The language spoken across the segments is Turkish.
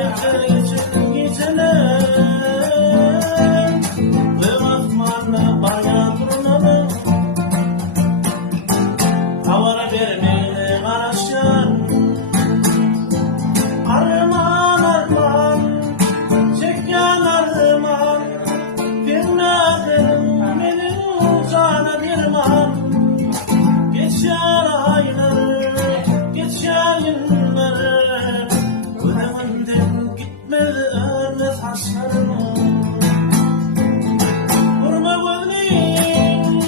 geçer geceler ve bakmanla bana durmalı havara vermeyle araşan arman arman çeken arman bilmezlerim benim cana birman geçer aylar geçer yıllar ölemenden gitmedi ölmez haslarım vurma gözlüm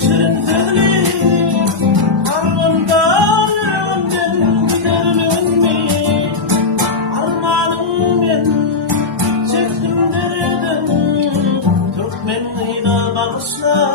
şirin tezlim karnımdan ölemden giderim mi armanım ben çektim derdim Türkmenliğine bağışla